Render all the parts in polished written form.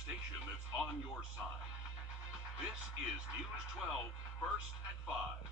station that's on your side. This is News 12, first at 5.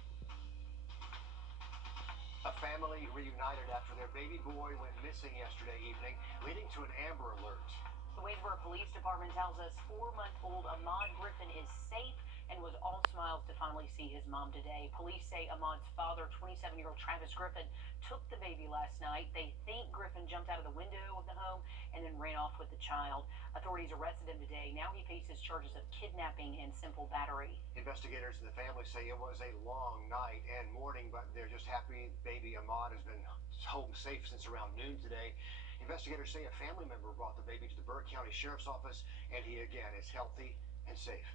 A family reunited after their baby boy went missing yesterday evening, leading to an Amber Alert. The Waynesboro Police Department tells us 4-month-old Ahmad Griffin is safe and was all smiles to finally see his mom today. Police say Ahmad's father, 27-year-old Travis Griffin, took the baby last night. They think Griffin jumped out of the window of the home and then ran off with the child. Authorities arrested him today. Now he faces charges of kidnapping and simple battery. Investigators and the family say it was a long night and morning, but they're just happy baby Ahmad has been home safe since around noon today. Investigators say a family member brought the baby to the Burke County Sheriff's Office, and he again is healthy and safe.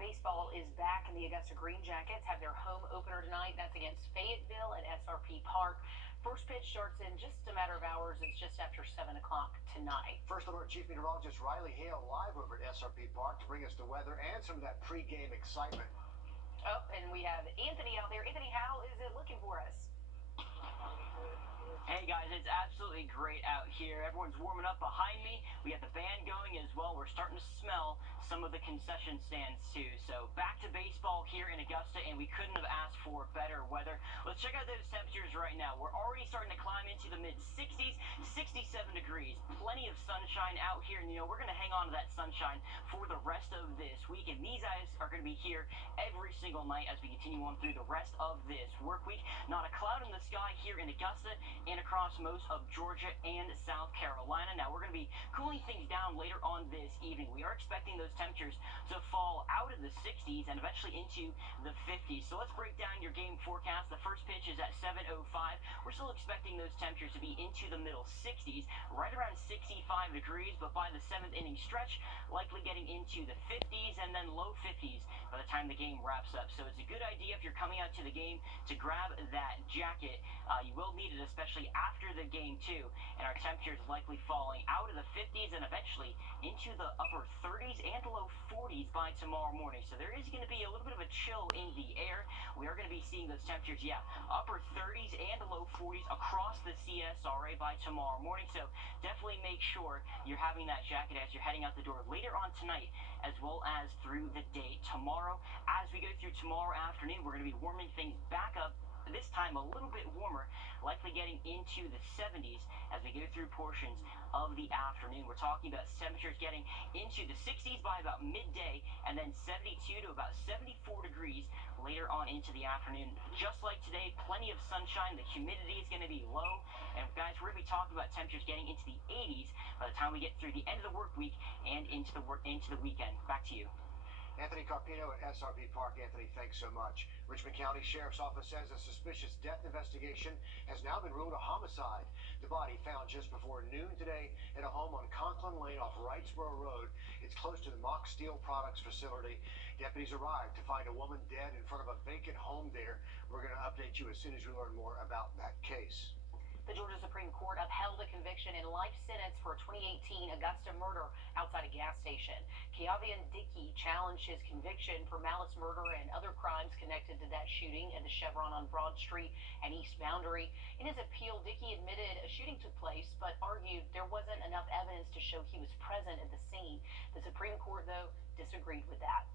Baseball is back, and the Augusta Green Jackets have their home opener tonight. That's against Fayetteville at SRP Park. First pitch starts in just a matter of hours. It's just after 7 o'clock tonight. First Alert Chief Meteorologist Riley Hale live over at SRP Park to bring us the weather and some of that pregame excitement. Oh, and we have Anthony out there. Anthony, how is it looking for us? Hey guys, it's absolutely great out here. Everyone's warming up behind me. We have the band going as well. We're starting to smell some of the concession stands too. So back to baseball here in Augusta, and we couldn't have asked for better weather. Let's check out those temperatures right now. We're already starting to climb into the mid-60s, 67 degrees. Plenty of sunshine out here, and we're going to hang on to that sunshine for the rest of this week. And these guys are going to be here every single night as we continue on through the rest of this work week. Not a cloud in the sky here in Augusta and across most of Georgia and South Carolina. Now we're going to be cooling things down later on this evening. We are expecting those temperatures to fall out of the 60s and eventually into the 50s. So let's break down your game forecast. The first pitch is at 7:05. We're still expecting those temperatures to be into the middle 60s, right around 65 degrees, but by the 7th inning stretch, likely getting into the 50s and then low 50s by the time the game wraps up. So it's a good idea if you're coming out to the game to grab that jacket. You will need it, especially after the game too, and our temperatures likely falling out of the 50s and eventually into the upper 30s and low 40s by tomorrow morning. So there is going to be a little bit of a chill in the air. We are going to be seeing those temperatures, upper 30s and low 40s across the CSRA by tomorrow morning. So definitely make sure you're having that jacket as you're heading out the door later on tonight, as well as through the day tomorrow. As we go through tomorrow afternoon, we're going to be warming things back up. This time a little bit warmer, likely getting into the 70s as we go through portions of the afternoon. We're talking about temperatures getting into the 60s by about midday, and then 72 to about 74 degrees later on into the afternoon. Just like today, plenty of sunshine. The humidity is going to be low, and guys, we're going to be talking about temperatures getting into the 80s by the time we get through the end of the work week and into the weekend. Back to you. Anthony Carpino at SRP Park. Anthony, thanks so much. Richmond County Sheriff's Office says a suspicious death investigation has now been ruled a homicide. The body found just before noon today at a home on Conklin Lane off Wrightsboro Road. It's close to the Mock Steel Products facility. Deputies arrived to find a woman dead in front of a vacant home there. We're going to update you as soon as we learn more about that case. The Georgia Supreme Court upheld a conviction and life sentence for a 2018 Augusta murder outside a gas station. Keavian Dickey challenged his conviction for malice murder and other crimes connected to that shooting at the Chevron on Broad Street and East Boundary. In his appeal, Dickey admitted a shooting took place, but argued there wasn't enough evidence to show he was present at the scene. The Supreme Court, though, disagreed with that.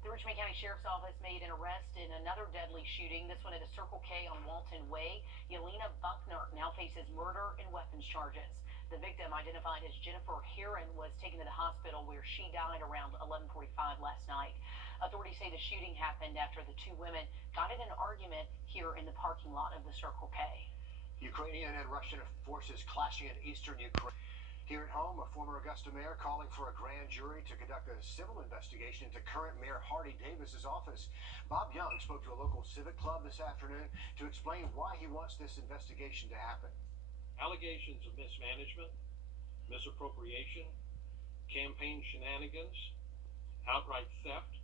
The Richmond County Sheriff's Office made an arrest in another deadly shooting, this one at a Circle K on Walton Way. Yelena Buckner now faces murder and weapons charges. The victim, identified as Jennifer Heron, was taken to the hospital where she died around 11:45 last night. Authorities say the shooting happened after the two women got in an argument here in the parking lot of the Circle K. Ukrainian and Russian forces clashing in eastern Ukraine. Here at home, a former Augusta mayor calling for a grand jury to conduct a civil investigation into current Mayor Hardy Davis's office. Bob Young spoke to a local civic club this afternoon to explain why he wants this investigation to happen. Allegations of mismanagement, misappropriation, campaign shenanigans, outright theft,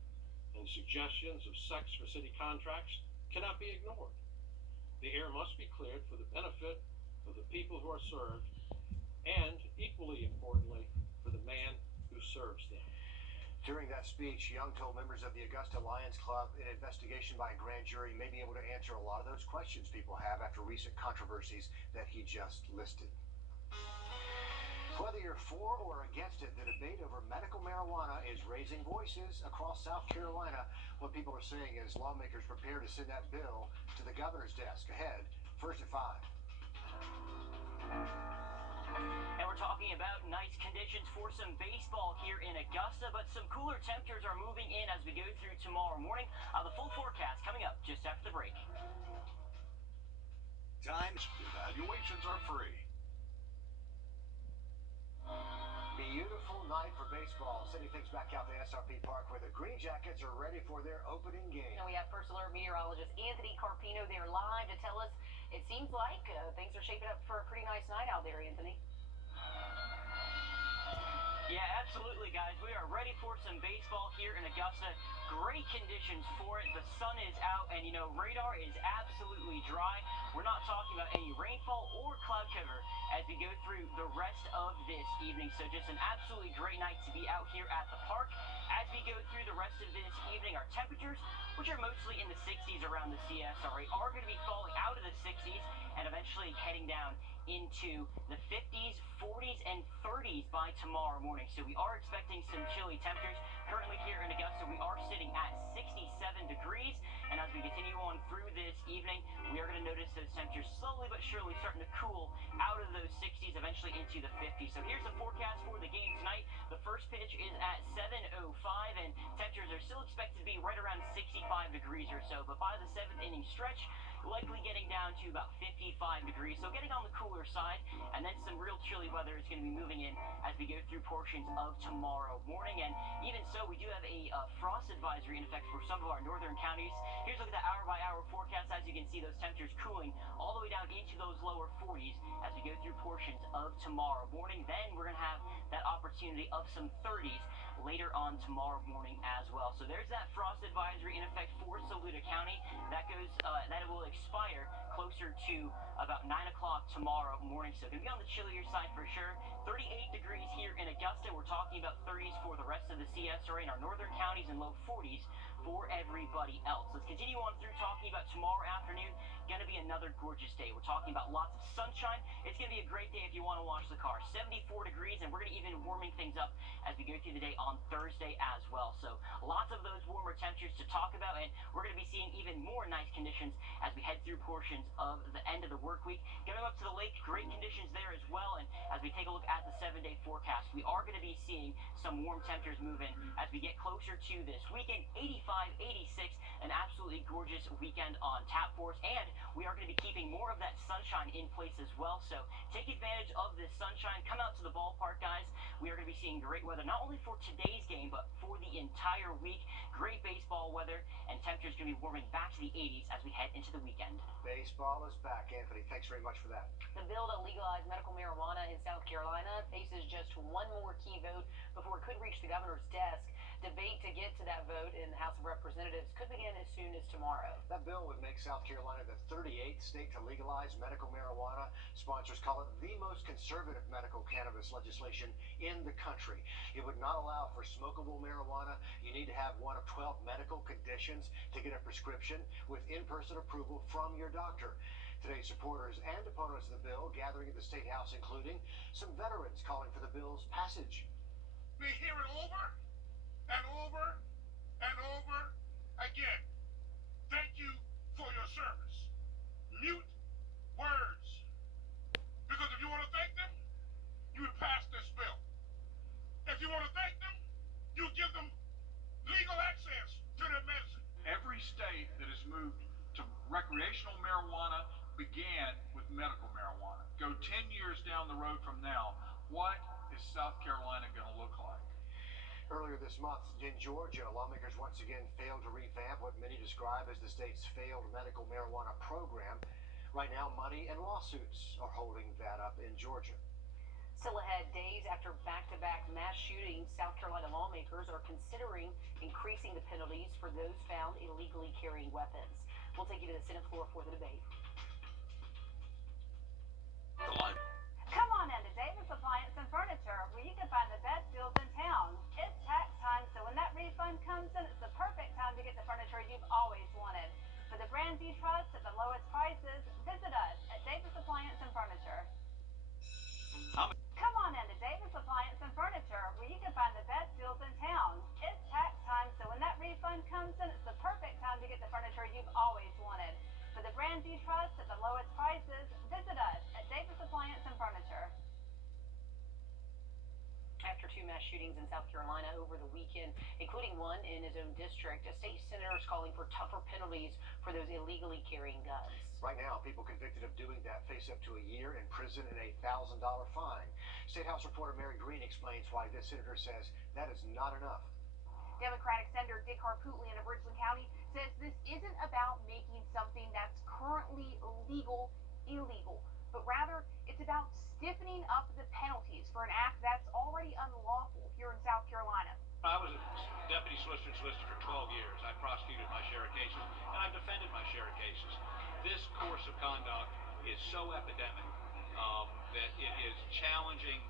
and suggestions of sex for city contracts cannot be ignored. The air must be cleared for the benefit of the people who are served, and equally importantly, for the man who serves them. During that speech, Young told members of the Augusta Lions Club an investigation by a grand jury may be able to answer a lot of those questions people have after recent controversies that he just listed. Whether you're for or against it, the debate over medical marijuana is raising voices across South Carolina. What people are saying is lawmakers prepare to send that bill to the governor's desk. Ahead, first at 5. And we're talking about nice conditions for some baseball here in Augusta, but some cooler temperatures are moving in as we go through tomorrow morning. The full forecast coming up just after the break. Times evaluations are free. Beautiful night for baseball. Sending things back out to SRP Park where the Green Jackets are ready for their opening game. And we have First Alert meteorologist Anthony Carpino there live to tell us it seems like things are shaping up for a pretty nice night out there, Anthony. Yeah, absolutely, guys. We are ready for some baseball here in Augusta. Great conditions for it. The sun is out, and, radar is absolutely dry. We're not talking about any rainfall or cloud cover as we go through the rest of this evening. So just an absolutely great night to be out here at the park. As we go through the rest of this evening, our temperatures, which are mostly in the 60s around the CSRA, are going to be falling out of the 60s and eventually heading down into the 50s, 40s, and 30s by tomorrow morning. So we are expecting some chilly temperatures. Currently here in Augusta, we are sitting at 67 degrees. And as we continue on through this evening, we are going to notice those temperatures slowly but surely starting to cool out of those 60s, eventually into the 50s. So here's the forecast for the game tonight. The first pitch is at 7:05, and temperatures are still expected to be right around 65 degrees or so. But by the 7th inning stretch, likely getting down to about 55 degrees, so getting on the cooler side, and then some real chilly weather is going to be moving in as we go through portions of tomorrow morning. And even so, we do have a frost advisory in effect for some of our northern counties. Here's a look at the hour-by-hour forecast. As you can see, those temperatures cooling all the way down into those lower 40s as we go through portions of tomorrow morning. Then we're going to have that opportunity of some 30s later on tomorrow morning as well. So there's that frost advisory in effect for Saluda County. That will expire closer to about 9 o'clock tomorrow morning. So going to be on the chillier side for sure. 38 degrees here in Augusta. We're talking about 30s for the rest of the CSRA in our northern counties and low 40s for everybody else. Let's continue on through talking about tomorrow afternoon. Going to be another gorgeous day. We're talking about lots of sunshine. It's going to be a great day if you want to wash the car. 74 degrees, and we're going to even warming things up as we go through the day on Thursday as well. So lots of those warmer temperatures to talk about, and we're going to be seeing even more nice conditions as we head through portions of the end of the work week. Going up to the lake, great conditions there as well. And as we take a look at the 7-day forecast, we are going to be seeing some warm temperatures move in as we get closer to this weekend. 85, 86, an absolutely gorgeous weekend on tap for us, and we are going to be keeping more of that sunshine in place as well. So take advantage of this sunshine. Come out to the ballpark, guys. We are going to be seeing great weather, not only for today's game, but for the entire week. Great baseball weather, and temperatures going to be warming back to the 80s as we head into the weekend. Baseball is back, Anthony. Thanks very much for that. The bill to legalize medical marijuana in South Carolina faces just one more key vote before it could reach the governor's desk. Debate to get to that vote in the House of Representatives could begin as soon as tomorrow. That bill would make South Carolina the 38th state to legalize medical marijuana. Sponsors call it the most conservative medical cannabis legislation in the country. It would not allow for smokable marijuana. You need to have one of 12 medical conditions to get a prescription with in-person approval from your doctor. Today's supporters and opponents of the bill gathering at the State House, including some veterans calling for the bill's passage. We hear it over and over and over again. Thank you for your service. Mute words. Because if you want to thank them, you would pass this bill. If you want to thank them, you give them legal access to their medicine. Every state that has moved to recreational marijuana began with medical marijuana. Go 10 years down the road from now, what is South Carolina going to look like? Earlier this month in Georgia, lawmakers once again failed to revamp what many describe as the state's failed medical marijuana program. Right now, money and lawsuits are holding that up in Georgia. Still ahead, days after back-to-back mass shootings, South Carolina lawmakers are considering increasing the penalties for those found illegally carrying weapons. We'll take you to the Senate floor for the debate. Come on into Davis Appliance and Furniture, where you can find the best deals in town. It's tax time, so when that refund comes in, it's the perfect time to get the furniture you've always wanted. For the brands you trust at the lowest prices, visit us at Davis Appliance and Furniture. Come on into Davis mass shootings in South Carolina over the weekend, including one in his own district. A state senator is calling for tougher penalties for those illegally carrying guns. Right now, people convicted of doing that face up to a year in prison and a $1,000 fine. State House reporter Mary Green explains why this senator says that is not enough. Democratic Senator Dick Harpootlian of Richland County says this isn't about making something that's currently legal illegal, but rather it's about stiffening up the penalties for an act that's already unlawful here in South Carolina. I was a deputy solicitor for 12 years. I prosecuted my share of cases, and I've defended my share of cases. This course of conduct is so epidemic that it is challenging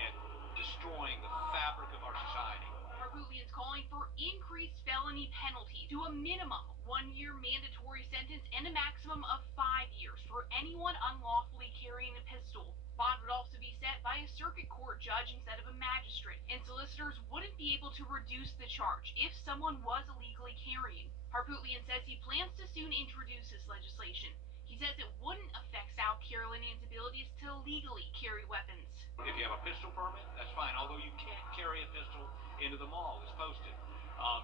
and destroying the fabric of our society. Harpootlian's calling for increased felony penalty to a minimum 1-year mandatory sentence and a maximum of 5 years for anyone unlawfully carrying a pistol. Bond would also be set by a circuit court judge instead of a magistrate, and solicitors wouldn't be able to reduce the charge if someone was illegally carrying. Harpootlian says he plans to soon introduce this legislation. He says it wouldn't affect South Carolinians' abilities to legally carry weapons. If you have a pistol permit, that's fine, although you can't carry a pistol into the mall as posted.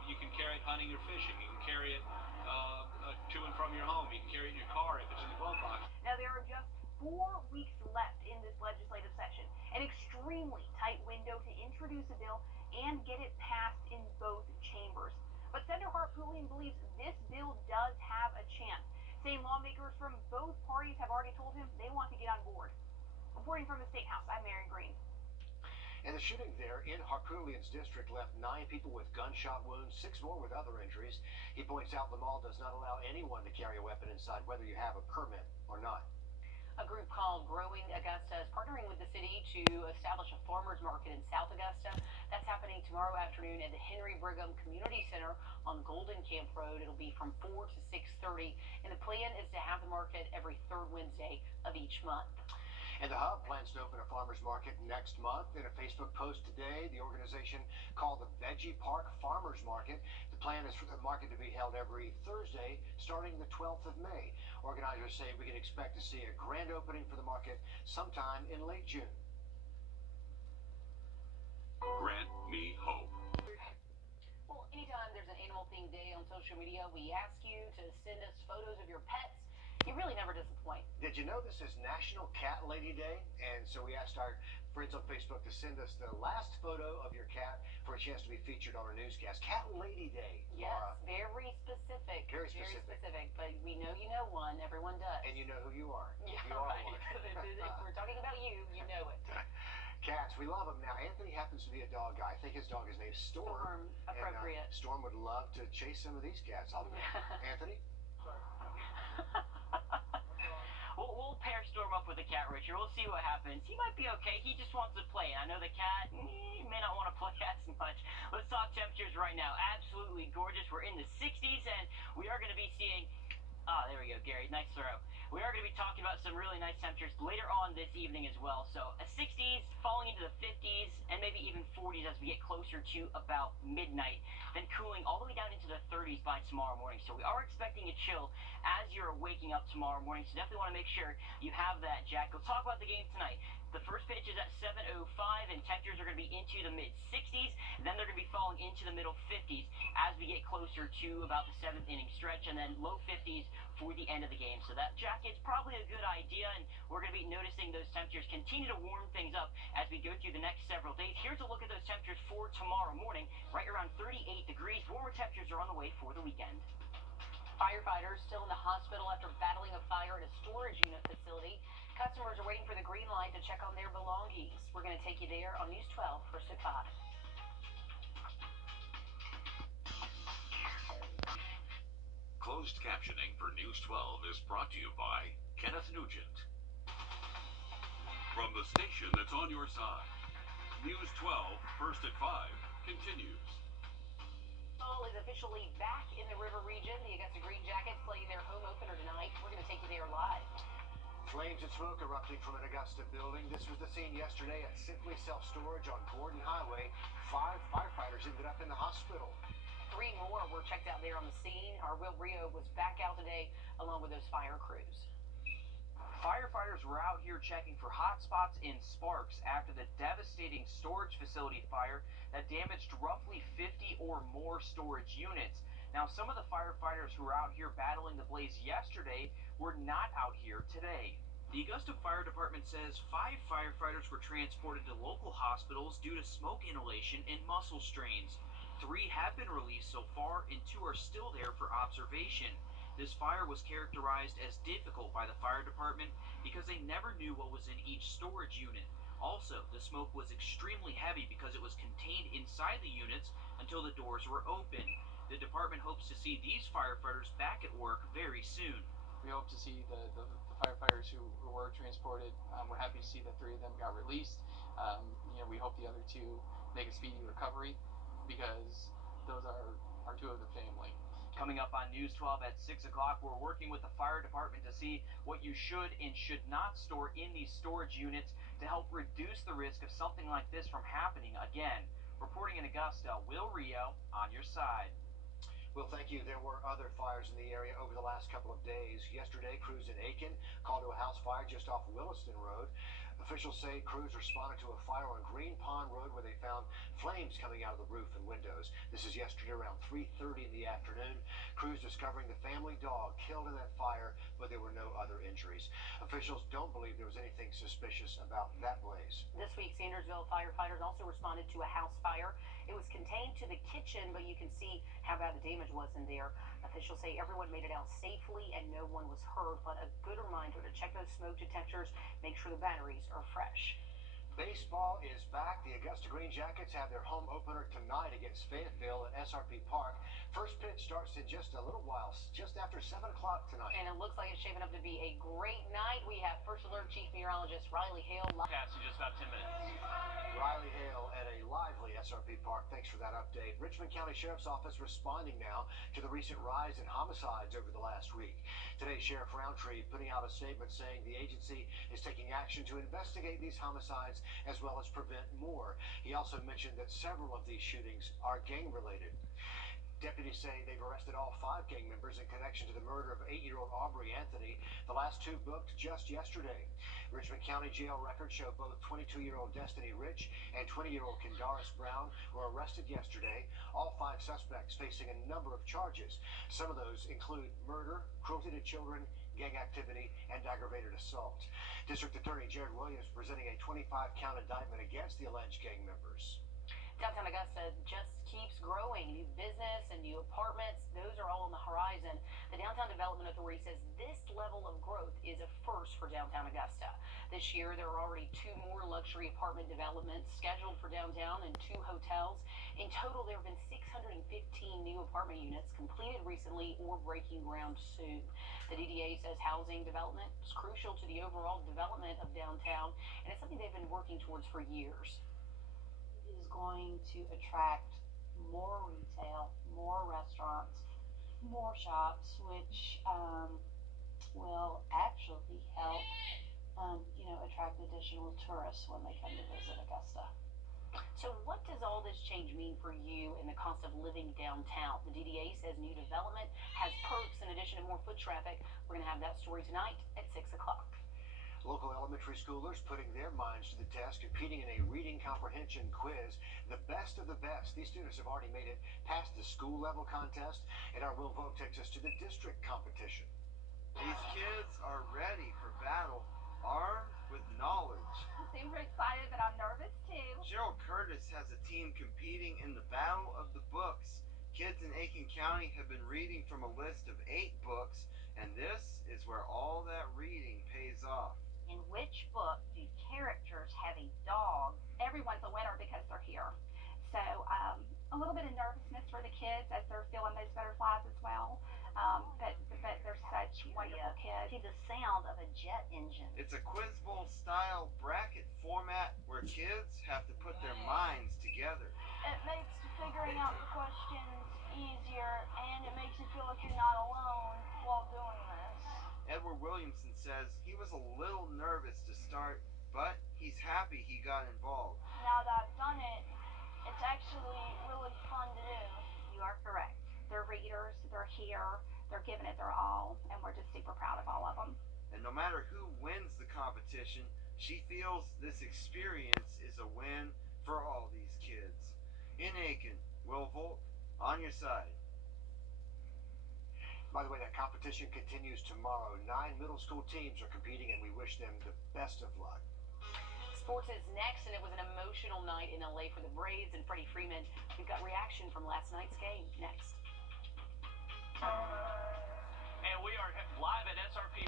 You can carry it hunting or fishing. You can carry it to and from your home. You can carry it in your car if it's in the glove box. Now, there are just 4 weeks left in this legislative session, an extremely tight window to introduce a bill and get it passed in both chambers. But Senator Harpootlian believes this bill does have a chance, saying lawmakers from both parties have already told him they want to get on board. Reporting from the State House, I'm Mary Green. And the shooting there in Harpootlian's district left 9 people with gunshot wounds, 6 more with other injuries. He points out the mall does not allow anyone to carry a weapon inside, whether you have a permit or not. A group called Growing Augusta is partnering with the city to establish a farmers market in South Augusta. That's happening tomorrow afternoon at the Henry Brigham Community Center on Golden Camp Road. It'll be from 4 to 6:30, and the plan is to have the market every 3rd Wednesday of each month. And the Hub plans to open a farmers market next month. In a Facebook post today, the organization called the Veggie Park Farmers Market. The plan is for the market to be held every Thursday, starting the 12th of May. Organizers say we can expect to see a grand opening for the market sometime in late June. Grant me hope. Well, anytime there's an Animal Thing Day on social media, we ask you to send us photos of your pets. You really never disappoint. Did you know this is National Cat Lady Day? And so we asked our friends on Facebook to send us the last photo of your cat for a chance to be featured on our newscast. Cat Lady Day, Yes, Laura. very specific. Very specific. But we know you know one. Everyone does. And you know who you are. Yeah, you are right. one. If we're talking about you, you know it. Cats, we love them. Now, Anthony happens to be a dog guy. I think his dog is named Storm. Appropriate. And, Storm would love to chase some of these cats. Anthony? We'll pair Storm up with the cat, Richard. We'll see what happens. He might be okay. He just wants to play. And I know the cat may not want to play as much. Let's talk temperatures right now. Absolutely gorgeous. We're in the 60s, and we are going to be seeing... there we go, Gary. Nice throw. We are going to be talking about some really nice temperatures later on this evening as well. So a 60s falling into the 50s and maybe even 40s as we get closer to about midnight. Then cooling all the way down into the 30s by tomorrow morning. So we are expecting a chill as you're waking up tomorrow morning. So definitely want to make sure you have that jacket. Let's talk about the game tonight. The first pitch is at 7:05, and temperatures are going to be into the mid-60s. Then they're going to be falling into the middle 50s as we get closer to about the 7th inning stretch, and then low 50s for the end of the game. So that jacket's probably a good idea, and we're going to be noticing those temperatures continue to warm things up as we go through the next several days. Here's a look at those temperatures for tomorrow morning, right around 38 degrees. Warmer temperatures are on the way for the weekend. Firefighters still in the hospital after battling a fire at a storage unit facility. Customers are waiting for the green light to check on their belongings. We're going to take you there on News 12, first at 5. Closed captioning for News 12 is brought to you by Kenneth Nugent. From the station that's on your side, News 12, first at 5, continues. Seoul is officially back in the river region. The Augusta Green Jackets play their home opener tonight. We're going to take you there live. Flames and smoke erupting from an Augusta building. This was the scene yesterday at Simply Self-Storage on Gordon Highway. 5 firefighters ended up in the hospital. 3 more were checked out there on the scene. Our Wrdw was back out today along with those fire crews. Firefighters were out here checking for hot spots and sparks after the devastating storage facility fire that damaged roughly 50 or more storage units. Now, some of the firefighters who were out here battling the blaze yesterday were not out here today. The Augusta Fire Department says 5 firefighters were transported to local hospitals due to smoke inhalation and muscle strains. 3 have been released so far and 2 are still there for observation. This fire was characterized as difficult by the fire department because they never knew what was in each storage unit. Also, the smoke was extremely heavy because it was contained inside the units until the doors were open. The department hopes to see these firefighters back at work very soon. We hope to see the firefighters who were transported. We're happy to see that 3 of them got released. We hope the other 2 make a speedy recovery because those are 2 of the family. Coming up on News 12 at 6 o'clock, we're working with the fire department to see what you should and should not store in these storage units to help reduce the risk of something like this from happening again. Reporting in Augusta, Wrdw on your side. Well, thank you. There were other fires in the area over the last couple of days. Yesterday, crews in Aiken called to a house fire just off Williston Road. Officials say crews responded to a fire on Green Pond Road where they found flames coming out of the roof and windows. This is yesterday around 3:30 in the afternoon. Crews discovering the family dog killed in that fire, but there were no other injuries. Officials don't believe there was anything suspicious about that blaze. This week, Sandersville firefighters also responded to a house fire. It was contained to the kitchen, but you can see how bad the damage was in there. Officials say everyone made it out safely and no one was hurt, but a good reminder to check those smoke detectors, make sure the batteries are fresh. Baseball is back. The Augusta Green Jackets have their home opener tonight against Fayetteville at SRP Park. First pitch starts in just a little while, just after 7 o'clock tonight. And it looks like it's shaping up to be a great night. We have First Alert Chief Meteorologist Riley Hale. Past in just about 10 minutes. Riley Hale at a lively SRP Park. Thanks for that update. Richmond County Sheriff's Office responding now to the recent rise in homicides over the last week. Today, Sheriff Roundtree putting out a statement saying the agency is taking action to investigate these homicides as well as prevent more. He also mentioned that several of these shootings are gang-related. Deputies say they've arrested all 5 gang members in connection to the murder of 8-year-old Aubrey Anthony, the last 2 booked just yesterday. Richmond County jail records show both 22-year-old Destiny Rich and 20-year-old Kendaris Brown were arrested yesterday. All 5 suspects facing a number of charges. Some of those include murder, cruelty to children, gang activity, and aggravated assault. District Attorney Jared Williams presenting a 25-count indictment against the alleged gang members. Downtown Augusta just keeps growing. New business and new apartments, those are all on the horizon. The Downtown Development Authority says this level of growth is a first for downtown Augusta. This year, there are already 2 more luxury apartment developments scheduled for downtown and 2 hotels. In total, there have been 615 new apartment units completed recently or breaking ground soon. The DDA says housing development is crucial to the overall development of downtown, and it's something they've been working towards for years. Is going to attract more retail, more restaurants, more shops, which will actually help, attract additional tourists when they come to visit Augusta. So what does all this change mean for you and the cost of living downtown? The DDA says new development has perks in addition to more foot traffic. We're going to have that story tonight at 6 o'clock. Local elementary schoolers putting their minds to the test, competing in a reading comprehension quiz. The best of the best. These students have already made it past the school level contest, and our Will Vote takes us to the district competition. These kids are ready for battle, armed with knowledge. Super excited, but I'm nervous too. Cheryl Curtis has a team competing in the battle of the books. Kids in Aiken County have been reading from a list of 8 books, and this is where all that reading pays off. In which book do characters have a dog? Everyone's a winner because they're here. So a little bit of nervousness for the kids as they're feeling those butterflies as well. But they're such wonderful kids. See the sound of a jet engine. It's a Quiz Bowl style bracket format where kids have to put their minds together. It makes figuring out the questions easier, and it makes you feel like you're not alone while doing this. Edward Williamson says he was a little nervous to start, but he's happy he got involved. Now that I've done it, it's actually really fun to do. You are correct. They're readers, they're here, they're giving it their all, and we're just super proud of all of them. And no matter who wins the competition, she feels this experience is a win for all these kids. In Aiken, Will Volk, on your side. By the way, that competition continues tomorrow. 9 middle school teams are competing, and we wish them the best of luck. Sports is next, and it was an emotional night in LA for the Braves and Freddie Freeman. We've got reaction from last night's game next. And we are live at SRP.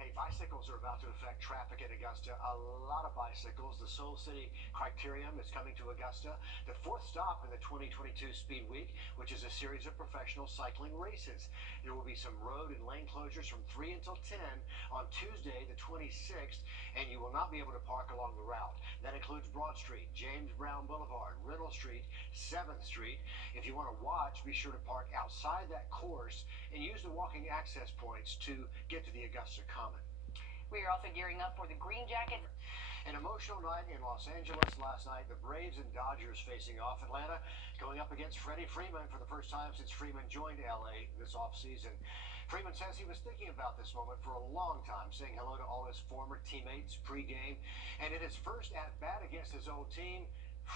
Hey, bicycles are about to affect traffic in Augusta. A lot of bicycles. The Seoul City Criterium is coming to Augusta, the 4th stop in the 2022 Speed Week, which is a series of professional cycling races. There will be some road and lane closures from 3 until 10 on Tuesday, the 26th, and you will not be able to park along the route. That includes Broad Street, James Brown Boulevard, Reynolds Street, 7th Street. If you want to watch, be sure to park outside that course and use the walking access points to get to the Augusta Common. We are also gearing up for the Green Jackets. An emotional night in Los Angeles last night. The Braves and Dodgers facing off. Atlanta going up against Freddie Freeman for the first time since Freeman joined LA this offseason. Freeman says he was thinking about this moment for a long time, saying hello to all his former teammates pregame. And in his first at-bat against his old team,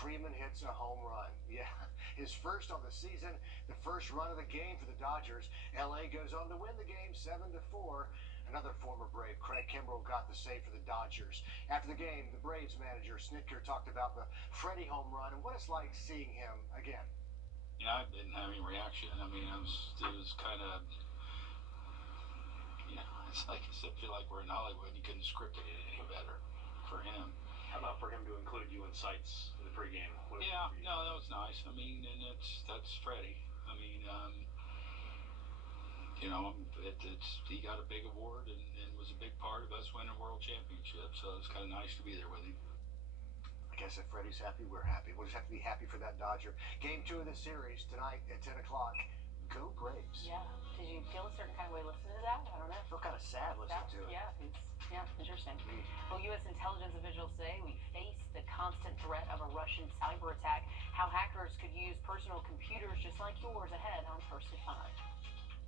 Freeman hits a home run. Yeah, his first on the season, the first run of the game for the Dodgers. LA goes on to win the game 7-4. Another former Brave, Craig Kimbrell, got the save for the Dodgers. After the game, the Braves manager, Snitker, talked about the Freddie home run and what it's like seeing him again. I didn't have any reaction. I mean, it was kind of, it's like I feel like we're in Hollywood. You couldn't script it any better for him. How about for him to include you in sites in the pregame? Yeah, no, that was nice. I mean, and that's Freddie. I mean, he got a big award and was a big part of us winning world championship. So it's kind of nice to be there with him. I guess if Freddie's happy, we're happy. We'll just have to be happy for that Dodger. Game 2 of the series tonight at 10 o'clock. Go Braves. Yeah. Did you feel a certain kind of way listening to that? I don't know. I feel kind of sad listening to it. Yeah, interesting. Well, U.S. intelligence officials say we face the constant threat of a Russian cyber attack. How hackers could use personal computers just like yours ahead on First at 5.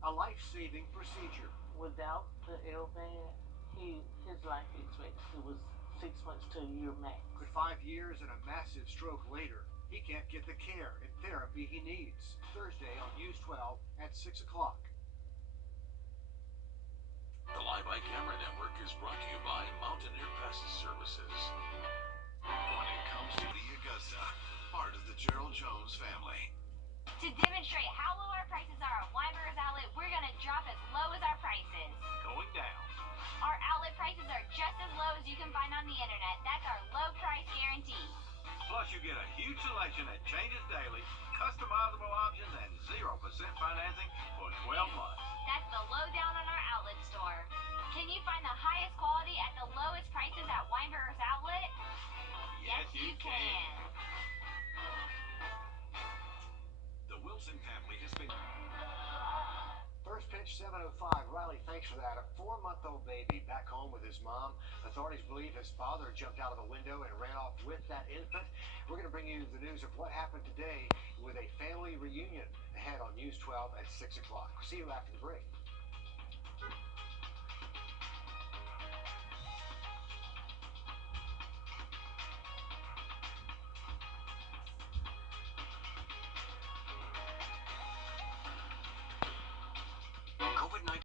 A life-saving procedure. Without the airbag, his life expectancy was 6 months to a year max. But 5 years and a massive stroke later, he can't get the care and therapy he needs. Thursday on News 12 at 6 o'clock. The Live by Camera Network is brought to you by Mountaineer Pest Services. When it comes to the Augusta, part of the Gerald Jones family. To demonstrate how low our prices are at Weinberger's Outlet, we're going to drop as low as our prices. Going down. Our outlet prices are just as low as you can find on the internet. That's our low price guarantee. Plus, you get a huge selection that changes daily, customizable options, and 0% financing for 12 months. That's the lowdown on our outlet store. Can you find the highest quality at the lowest prices at Weinberger's Outlet? Yes, you can. The Wilson family has been... First pitch, 7:05. Riley, thanks for that. A 4-month-old baby back home with his mom. Authorities believe his father jumped out of a window and ran off with that infant. We're going to bring you the news of what happened today with a family reunion ahead on News 12 at 6 o'clock. See you after the break.